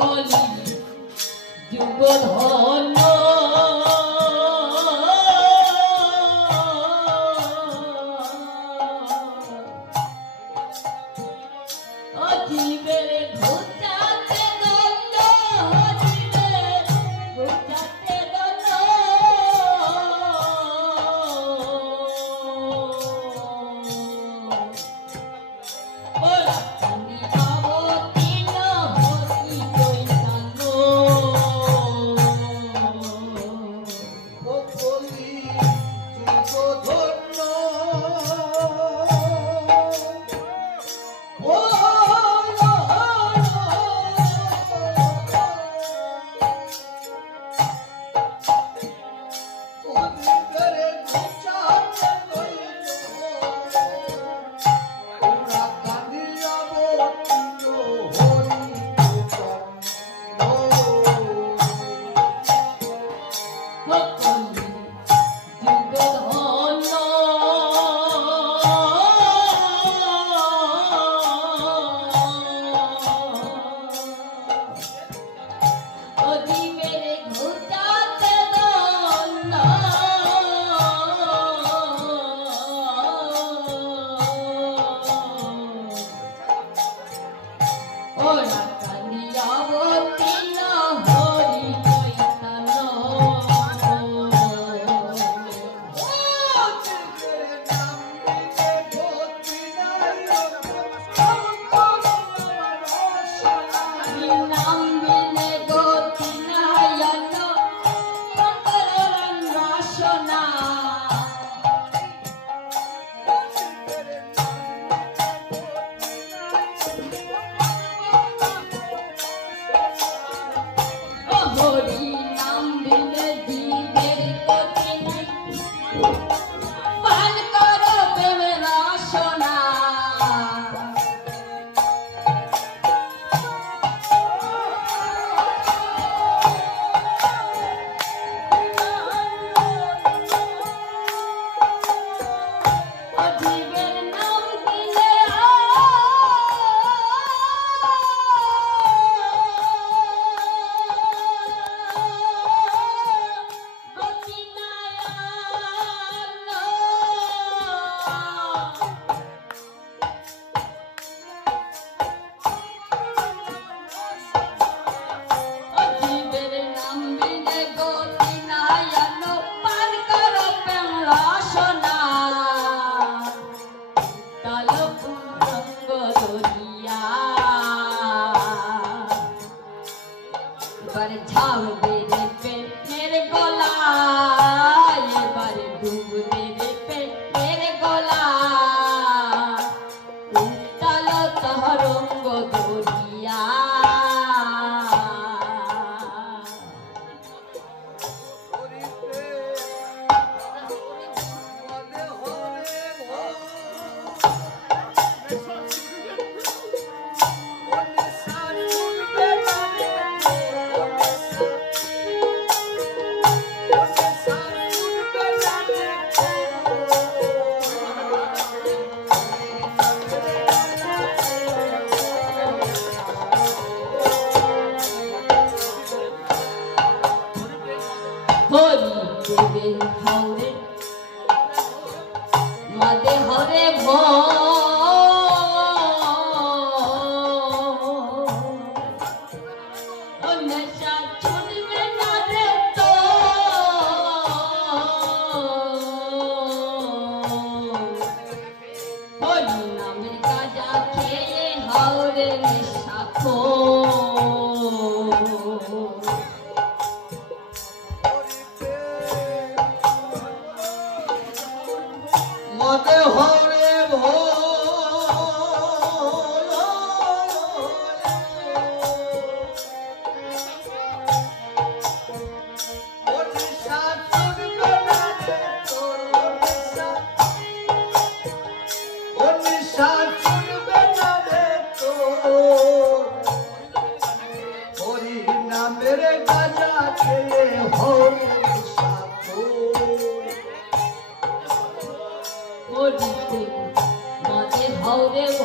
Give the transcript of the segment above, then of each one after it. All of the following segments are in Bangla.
কলি যুগ ধন্য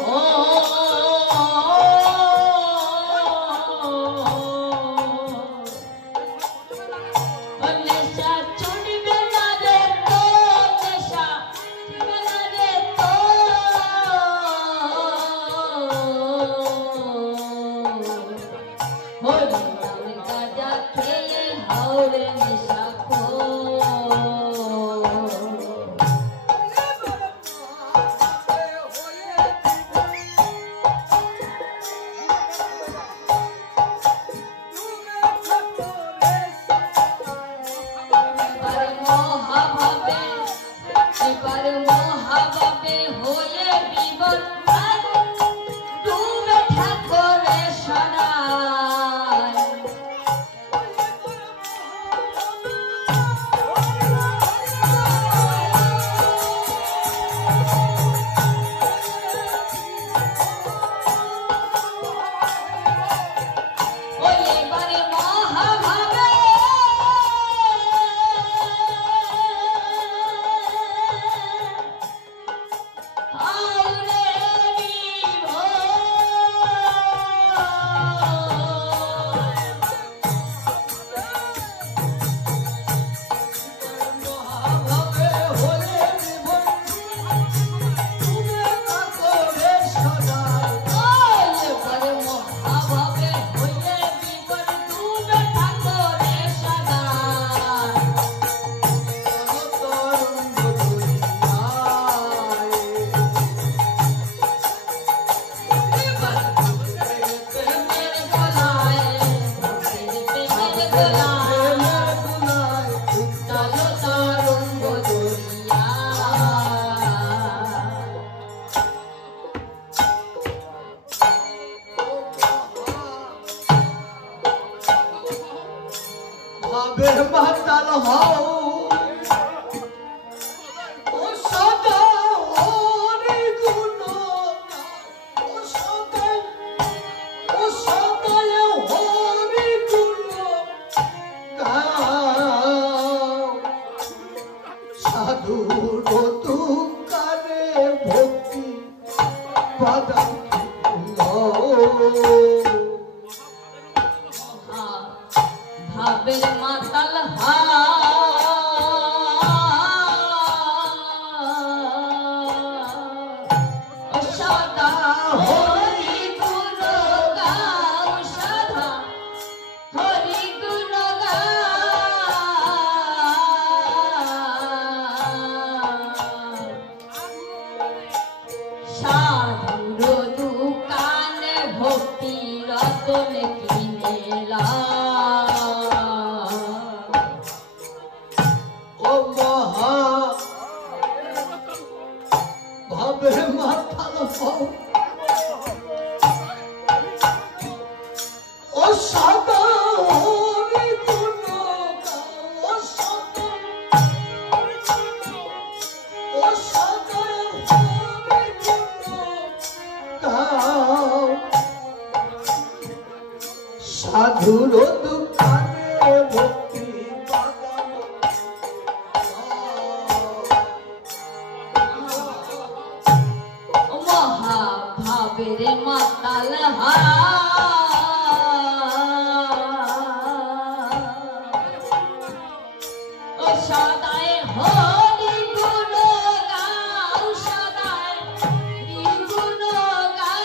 Oh হরি নাম গাঁজা খেয়ে হাওড়ে নেশাখোর। এবার মহাভাবে হয়ে বিবর ডুবে ঠাকুরে সদায়। ওই এবারে মহাভাবে ভাবের মাতাল হও ও সদা হরি গুণ ও সদা হরি গুণ গাও সাধুর দুকারে ভক্তি বাদাম ভাবের মাতাল সদা হরি গুণ গাও, সদা হরি গুণ সাধুর দুকানে ভক্তি রতন কিনেলা। ও মহা ভাবের মাতাল হও ও সদা হরি গুণ গাও, ও সদা হরি গুণ গাও সাধুর দুকানে ভক্তি বাদাম মহাভাবের মাতাল সদায় হরি গুণ গাও, সদায় হরি গুণ গাও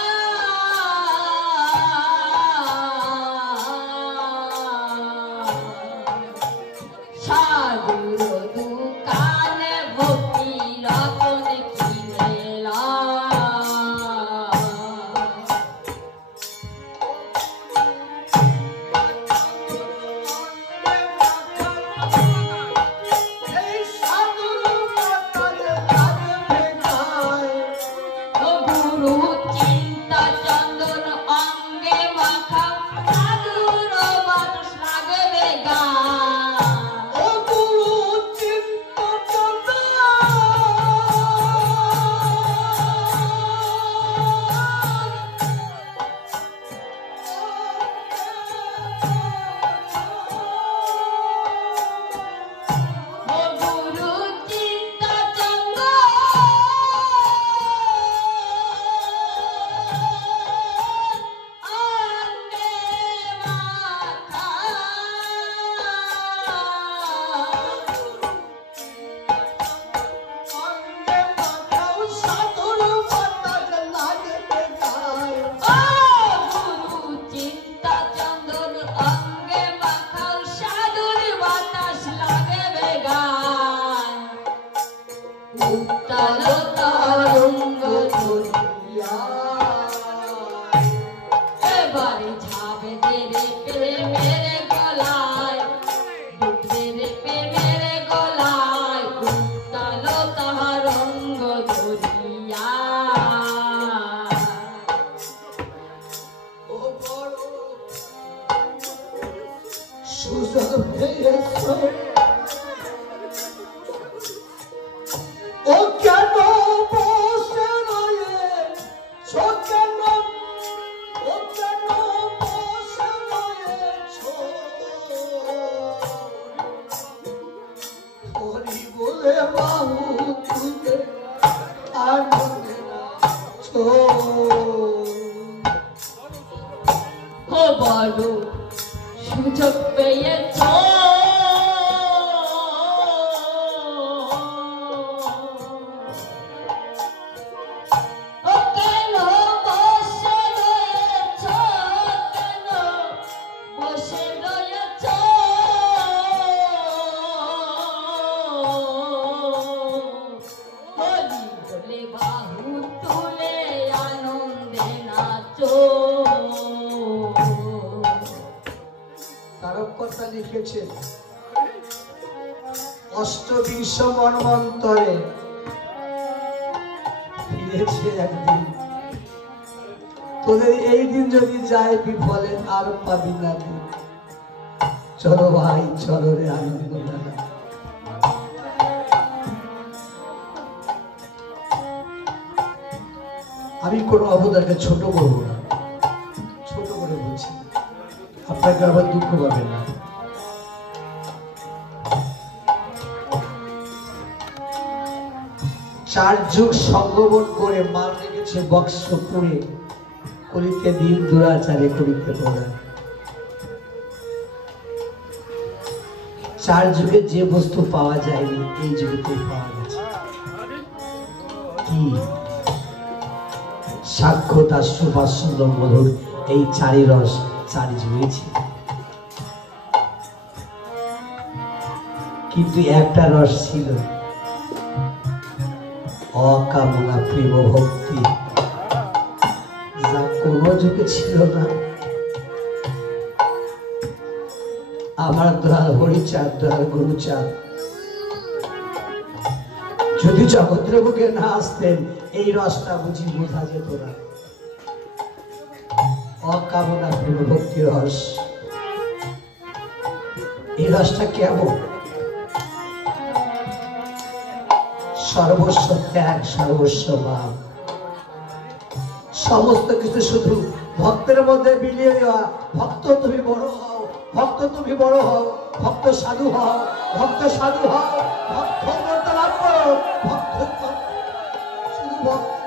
সাধুর দুকানে ভক্তি রতন কিনেলা। গুরু চিন্তা চন্দন অঙ্গে মাখা সাধুর বাতাস লাগবে গা। গুরু চিন্তা চন্দন প্রেমের গলায় ডুববে রে প্রেমের গলায় উত্তালো তাহার রঙ্গ ধরিয়া ও বড় সুযোগ পেয়েছো ও কেন বসে রয়েছ কেন ও কেন বসে রয়েছ হরি বলে বাহু তুলে আনন্দে নাচো ও বড় সুযোগ পেয়েছ ও কেন বসে রয়েছ কেন বসে রয়েছ হরি বলে বাহু তুলে আনন্দে নাচো তারককর্তা লিখেছেন অষ্টবিংশ মন্বন্তরে ফিরেছে একদিন তোদের এই দিন যদি যায় বিফলে আর পাবি না দিন চলো ভাই চলো রে আনন্দ মেলা আমি কোনো অবদানকে ছোট করবো না ছোট করে বলছি আপনাকে আবার দুঃখ পাবেন না চার যুগ সংগমন করে মাল রেখেছে বক্স করে করিতে দিন দুরাচারে করিতে পড়া চার যুগে যে বস্তু পাওয়া যায়নি এই যুগেতে পাওয়া গেছে কি সাক্ষ্য তার সুভাষ সুন্দর মধুর এই চারি রস চারি যুগে ছিল কিন্তু একটা রস ছিল অকামনা প্রেম ভক্তি যা কোন যুগে ছিল না আমার দয়াল হরিচাঁদ দয়াল গুরুচাঁদ যদি জগতের বুকে না আসতেন এই রসটা বুঝি বোঝা যেত না অকামনা প্রেম ভক্তি রস এই রসটা কেমন সর্বস্ব ত্যাগ সর্বস্ব ভাব সমস্ত কিছু শুধু ভক্তের মধ্যে বিলিয়ে দেওয়া ভক্ত তুমি বড় হও ভক্ত তুমি বড় হও ভক্ত সাধু হও ভক্ত সাধু হও ভক্ত মর্যাদা লাভ করো ভক্ত শুধু ভক্ত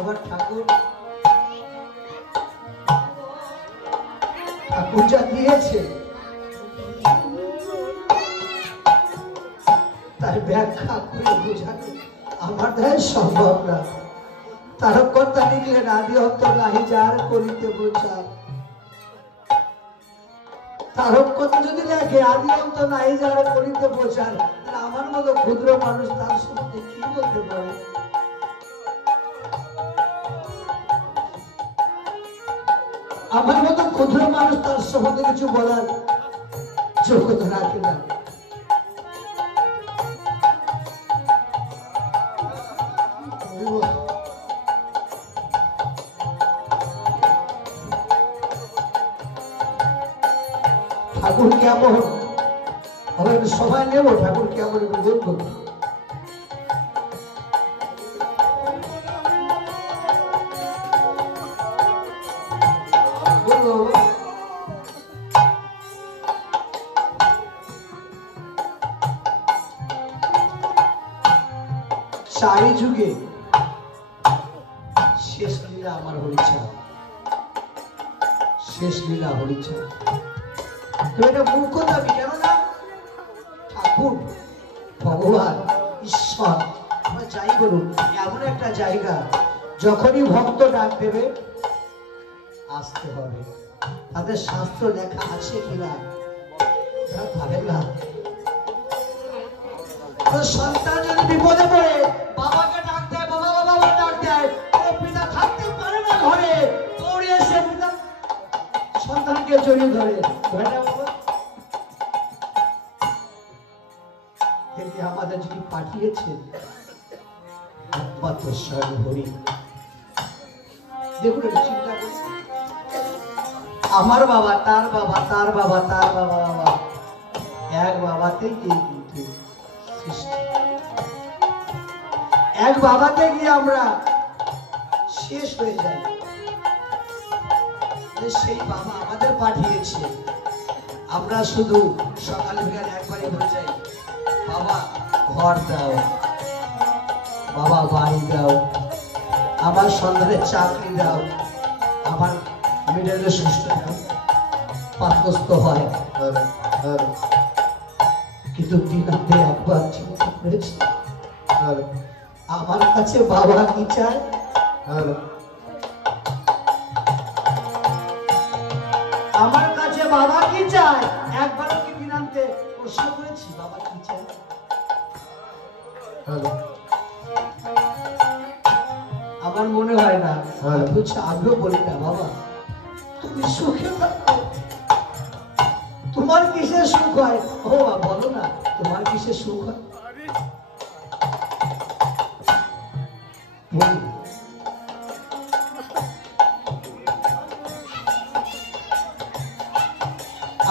আবার ঠাকুর ঠাকুর যা দিয়েছে তার ব্যাখ্যা করে বোঝানো আমার দ্বারা সম্ভব না। তারকর্তা লিখলেন আদি অন্ত নাহি যার করিতে বোঝায়। তারকর্তা যদি লেখে আদি অন্ত নাহি যার করিতে বোঝায়, তাহলে আমার মতো ক্ষুদ্র মানুষ তার সম্বন্ধে কি বলতে পারে? আমার মতো ক্ষুদ্র মানুষ তার সম্বন্ধে কিছু বলার যোগ্যতা রাখে না। ঠাকুর কেমন আমরা একটু সময় নেব, ঠাকুর কেমন একটু বলবো। চারি যুগে শেষ লীলা আমার হরিচাঁদ, শেষ লীলা হরিচাঁদ। তো এটা মূর্খ দাবি, কেননা ঠাকুর ভগবান ঈশ্বর আমরা যাই বলুন এমন একটা জায়গা যখনই ভক্ত ডাক দেবে আসতে হবে। তাদের শাস্ত্র লেখা আছে কিনা ভাবেন না। সন্তান যদি বিপদে পড়ে বাবাকে ডাক দেয়, বাবা বাবা ডাক দেয়, পিতা থাকতে পারে না ঘরে, দৌড়ে এসে পিতা সন্তানকে জড়িয়ে ধরে। আমাদের যিনি পাঠিয়েছেন একমাত্র স্বয়ং হরি। দেখুন চিন্তা করছি, আমার বাবা তার বাবা তার বাবা তার বাবা বাবা এক বাবাতেই গিয়ে কিন্তু সৃষ্টি, এক বাবাতে গিয়ে আমরা শেষ হয়ে যাই। সেই বাবা আমাদের পাঠিয়েছে, আমরা শুধু সকাল বিকাল একবারই বলে যাই বাবা ঘর দাও, বাবা বাড়ি দাও, আমার সন্তানের চাকরি দাও, আমার মেয়েদের সুস্থ দাও, পাত্রস্থ হয়। কিন্তু দিনাতে একবার চিন্তা করেছি আমার কাছে বাবা কি চায়? আমার কাছে বাবা কি চায়? একবারও কি দিনান্তে প্রশ্ন করেছি বাবা কি চায়? আমার মনে হয় না, আমিও বলি না বাবা তুমি সুখে থাকো, তোমার কিসের সুখ হয়? ও বলো না তোমার কিসের সুখ হয়?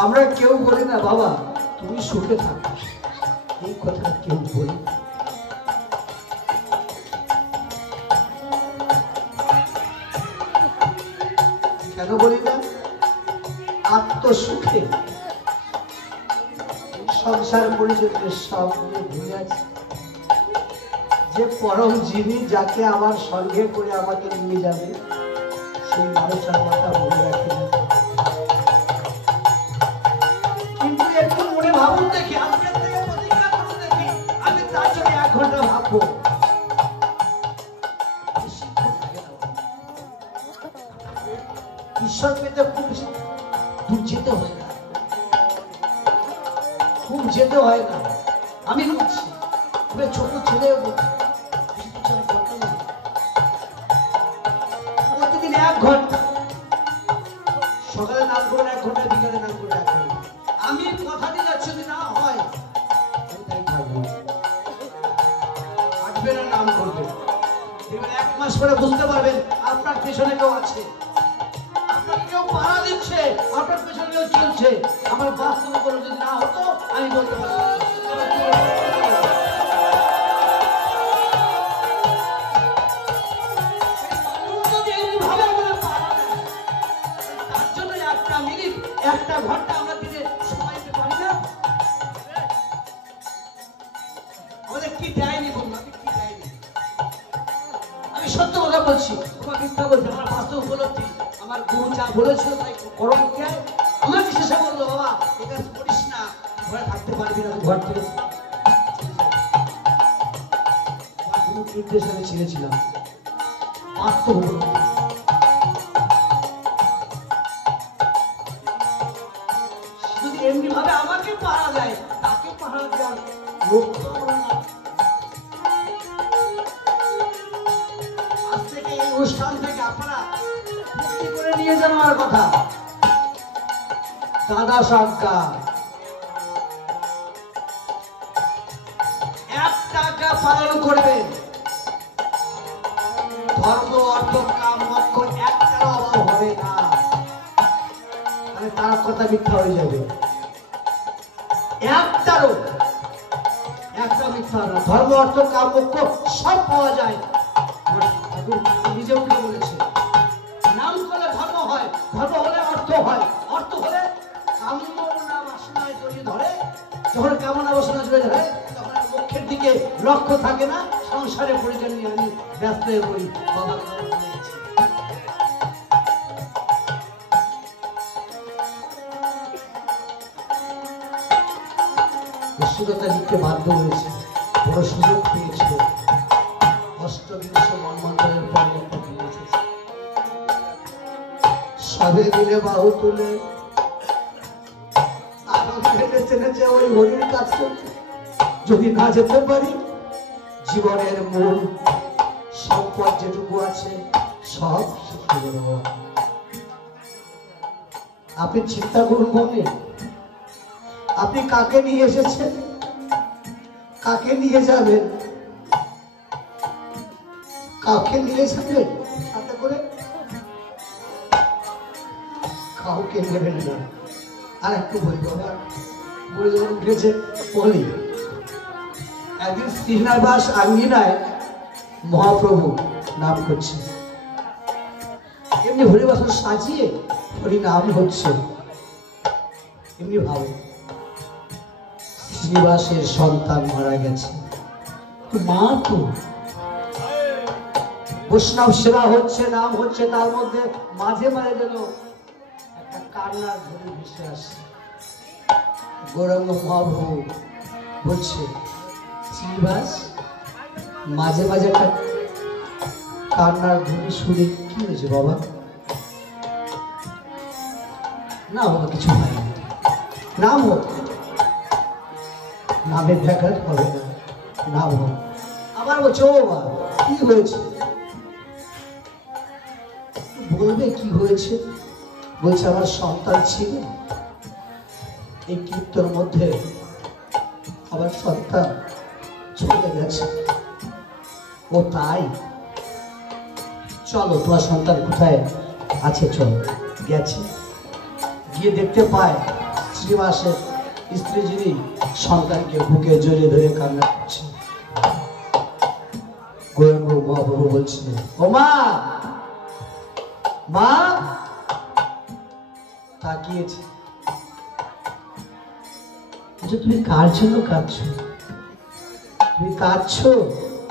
আমরা কেউ বলি না বাবা তুমি সুখে থাকো, এই কথাটা কেউ বলি। কেন বলি না? আত্মসুখে সংসার পরিচর্যা সব ভুলে আছে। যে পরম যিনি যাকে আমার সঙ্গে করে আমাকে নিয়ে যাবে সেই মানুষের কথা মনে রাখি না। কিন্তু একটু মনে ভাবুন দেখি, আপনার থেকে প্রতিজ্ঞা করুন দেখি, আমি তার জন্য 1 ঘন্টা ভাববো। ঈশ্বর পেতে খুব দূর যেতে হয় না, খুব যেতে হয় না। আমি বলছি ছোট ছেলে প্রতিদিন 1 ঘন্টা সকালে নাম করে 1 ঘন্টা, বিকালে নাম করে 1 ঘন্টা। আমি কথা দিয়ে যাচ্ছি যদি না হয় তাই থাকবো, আসবে না নাম করবে। এবার 1 মাস পরে বুঝতে পারবেন আপনার পেছনে কেউ আছে, আপনাকে কেউ পাড়া দিচ্ছে, আপনার পেছনে কেউ চলছে। আমার বাস্তব করে যদি না হতো আমি বলতে পারতাম। একটা ঘন্টা আমরা দিনে সময় দিতে পারি না? আমাদের কি দেয়নি বলুন, আমি কি দেয়নি? আমি সত্য কথা বলছি, তোমার মিথ্যা বলছি। আমার বাস্তব উপলব্ধি, আমার গুরু যা বলেছিল তাই করম কে আমাকে শেষে বললো, বাবা এই কাজ করিস না, ঘরে থাকতে পারবি না, ঘর থেকে আমার গুরু নির্দেশ আমি ছেড়েছিলাম। বাস্তব উপলব্ধি। যদি এমনি ভাবে আমাকে পাহারা দেয়, তাকে পাহারা দেওয়ার লক্ষ্য আমরা না। আজ থেকে এই অনুষ্ঠান থেকে আপনারা মুক্তি করে নিয়ে যান আমার কথা। দাদা সরকার 1 টাকা পালন করবেন, ধর্ম অর্থ কাম মোক্ষ একটার অভাব হবে না। তার কথা মিথ্যা হয়ে যাবে। একটা মিথ্যা না। ধর্ম অর্থ কাম মোক্ষ সব পাওয়া যায়। নিজে উঠে বলেছে, নাম করলে ধর্ম হয়, ধর্ম হলে অর্থ হয়, অর্থ হলে কামনা বাসনায় জড়িয়ে ধরে। যখন কামনা বাসনা জড়িয়ে ধরে তখন আর মোক্ষের দিকে লক্ষ্য থাকে না। সংসারে পরিজন নিয়ে আমি ব্যস্ত হয়ে পড়ি। বাবা বিশ্বকতা লিখতে বাধ্য হয়েছে, বড় সুযোগ পেয়েছিল। অষ্টবিংশ মন্বন্তরের পর একটা দিন এসেছে। সবে দিলে বাহু তুলে নেচে ওই হরির কাছে যদি না যেতে পারি, জীবনের মূল সম্পদ যেটুকু আছে সব শিখিয়ে দেব। আপনি চিন্তা করুন মনে, আপনি কাকে নিয়ে এসেছেন, কাকে নিয়ে যাবেন, কাউকে নিয়ে যাবেন সাথে করে? কাউকে নেবেন না। আর একটু বলি বাবা, বলে যখন উঠেছে বলি, একদিন শ্রীনাবাস আঙ্গিনায় মহাপ্রভু নাম করছে। এমনি হরিবাসন সাজিয়ে হরি নাম হচ্ছে। এমনি ভাবে শ্রীনিবাসের সন্তান মারা গেছে, মা তো বৈষ্ণব সেবা হচ্ছে, নাম হচ্ছে, তার মধ্যে মাঝে মাঝে যেন একটা কান্নার ঝুড়ি ভেসে আসছে। গৌরাঙ্গ মহাপ্রভু বলছে, শ্রীনিবাস মাঝে মাঝে একটা কান্নার ঝুড়ি শুনে কি হয়েছে বাবা? না বাবা কিছু হয়নি, নাম হোক, নামের ব্যাঘাত হবে না, নাম হোক। আবার বলছে, ও বাবা কি হয়েছে, বলবে কি হয়েছে? বলছে আমার সন্তান ছিল, এই কীর্তন মধ্যে আমার সন্তান চলে গেছে। ও তাই? চলো তোমার সন্তান কোথায় আছে, চলো। গেছে, গিয়ে দেখতে পায় শ্রীনিবাসের স্ত্রী যিনি সন্তানকে বুকে জড়িয়ে ধরে কান্না করছে। গৌরাঙ্গ মহাপ্রভু বলছিলেন, ও মা, মা তাকিয়েছে। তুমি কার জন্য কাঁদছো? তুমি কাঁদছো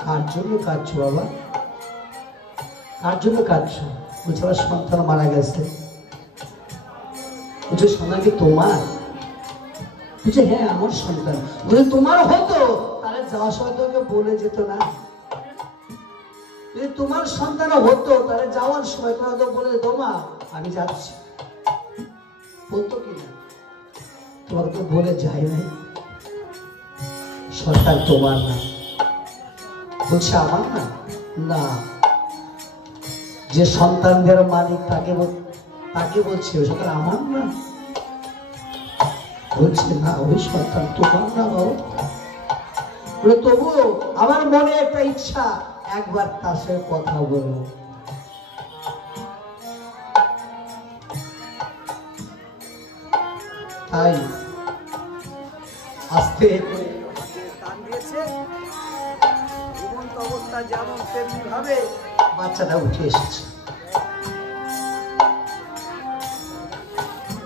কার জন্য কাঁদছো বাবা? কার জন্য কাঁদছো? বলছে আমার সন্তান মারা গেছে। বলছে সন্তান কি তোমার? বলছে হ্যাঁ আমার সন্তান। বলছে তোমার হতো তাহলে যাওয়ার সময় তোকে বলে যেত না? যদি তোমার সন্তান হতো তাহলে যাওয়ার সময় তোমার তো বলে যেত মা আমি যাচ্ছি, বলতো কিনা? তোমাকে তো বলে যায় নাই, সন্তান তোমার না। বলছে আমার না? না, যে সন্তানদের মালিক তাকে বলছে ওই সন্তান আমার না। বলছে না ওই সন্তান তোমার না বাবা। বলে তবুও আমার মনে একটা ইচ্ছা, একবার তার সাথে কথা বলবো। তাই আস্তে করে টান দিয়েছে, ঘুমন্ত অবস্থা যেমন তেমনি ভাবে বাচ্চাটা উঠে এসেছে।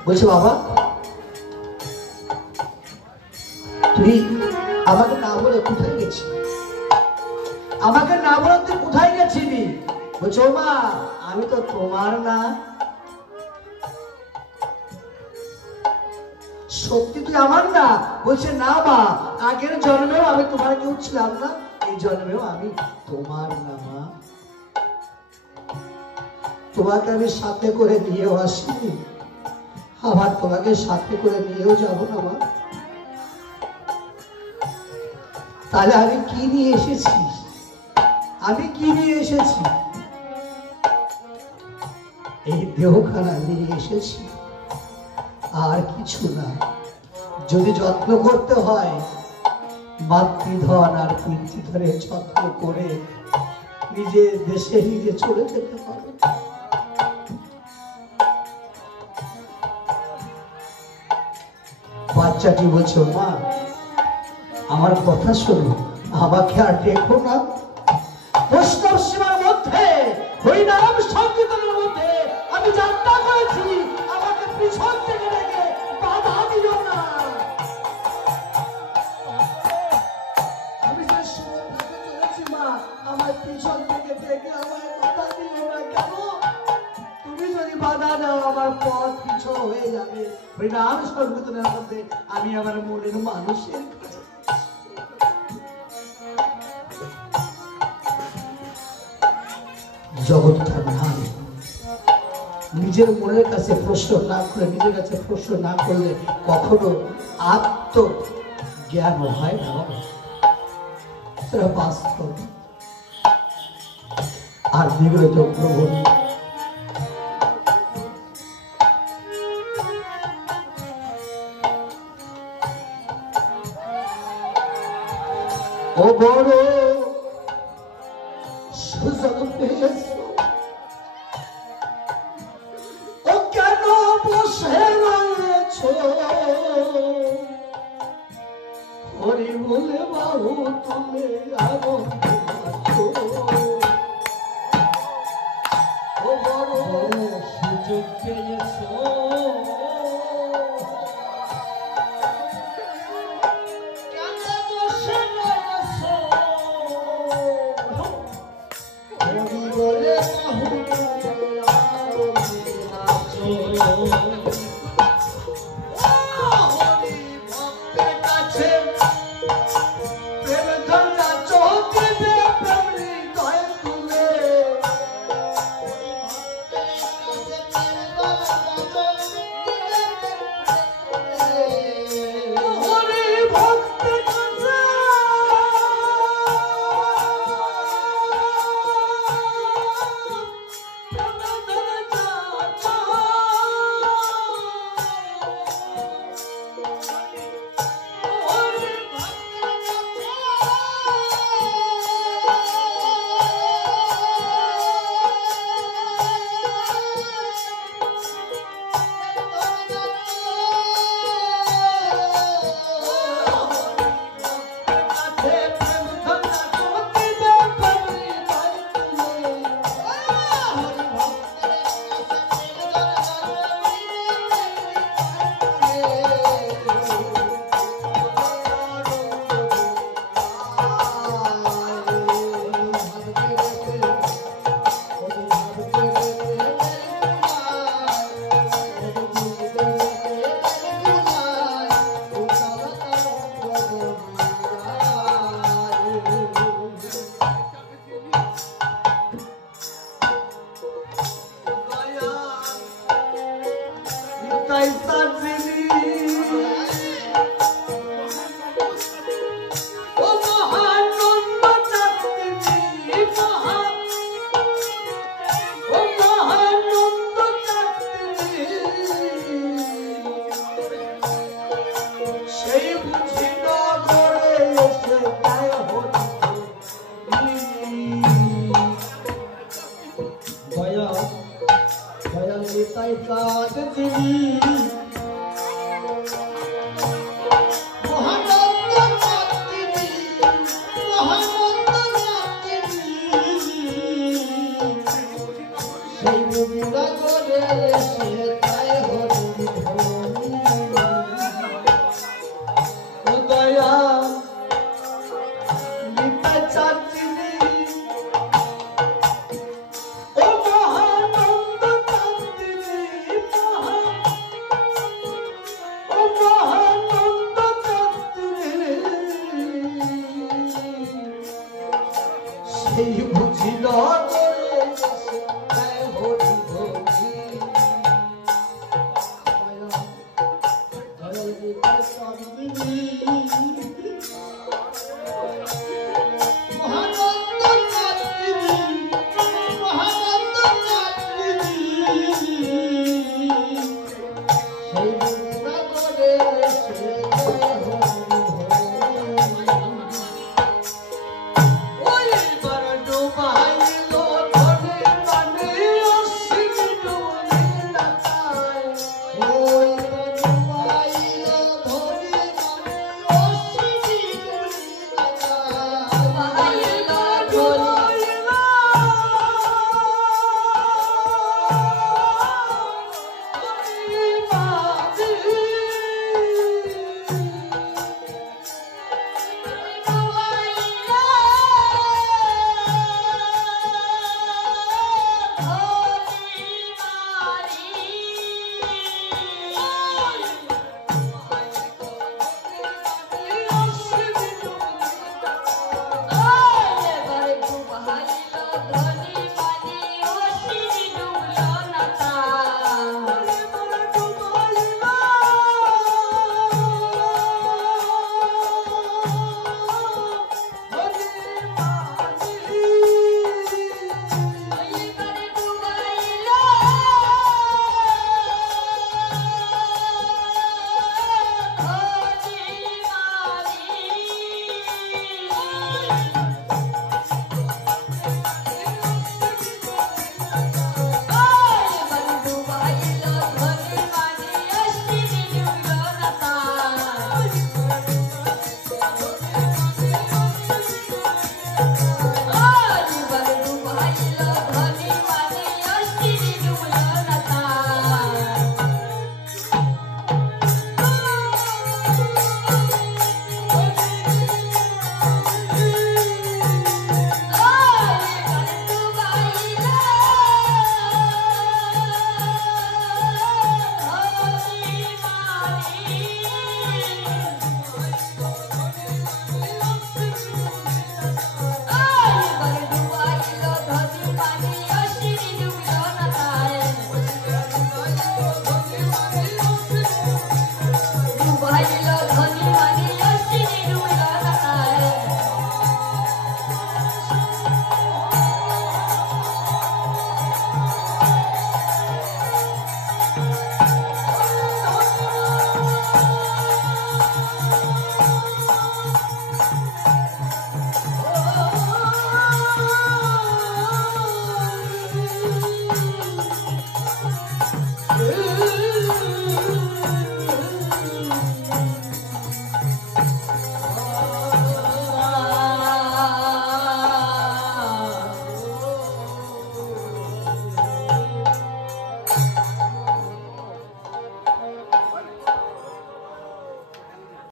বলছে বাবা তুই আমাকে না বলে কোথায় গেছিস? আমাকে না বলে তুই কোথায় গেছিলি? বলছে ও মা আমি তো তোমার না। সত্যি তুই আমার না? বলছে না মা, আগের জন্মেও আমি তোমার কেউ ছিলাম না, এই জন্মেও আমি তোমার না মা। তোমাকে আমি সাথে করে নিয়েও আসিনি, আবার তোমাকে সাথে করে নিয়েও যাব না মা। তাহলে আমি কি নিয়ে এসেছি? আমি কি নিয়ে এসেছি? এই দেহখানা নিয়ে এসেছি, আর কিছু না। যদি যত্ন করতে হয় মাতৃধন আর পিতৃধনের যত্ন করে নিজে দেশে নিজে চলে যেতে হবে। বাচ্চাটি বলছে মা আমার কথা শোনো, আমাকে আর দেখো না। বৈষ্ণব সীমার মধ্যে হরিনাম সংকীর্তনের মধ্যে আমি যাত্রা করেছি, আমাকে পিছন থেকে রেখে বাধা দিও না। আমি যে সমুদ্রে চলেছি মা, আমার পিছন থেকে ডেকে আমার বাধা দিও না। কেন? তুমি যদি বাধা দাও আমার পথ পিছল হয়ে যাবে। হরিনাম সংকীর্তনের মধ্যে আমি আমার মনের মানুষের কাছে জগৎটার নাম নিজের মনের কাছে প্রশ্ন না করে, নিজের কাছে প্রশ্ন না করলে কখনো আত্মজ্ঞান হয় না, সেটা বাস্তব। আর বিগত প্রভু ও বড় সুযোগ পেয়েছো, ও কেন বসে রয়েছো? হরি বলে বাহু তুলে আনন্দ আছো। ও বড় সুযোগ পেয়েছো, দয়া দয়া নিতাই কাজ দিলি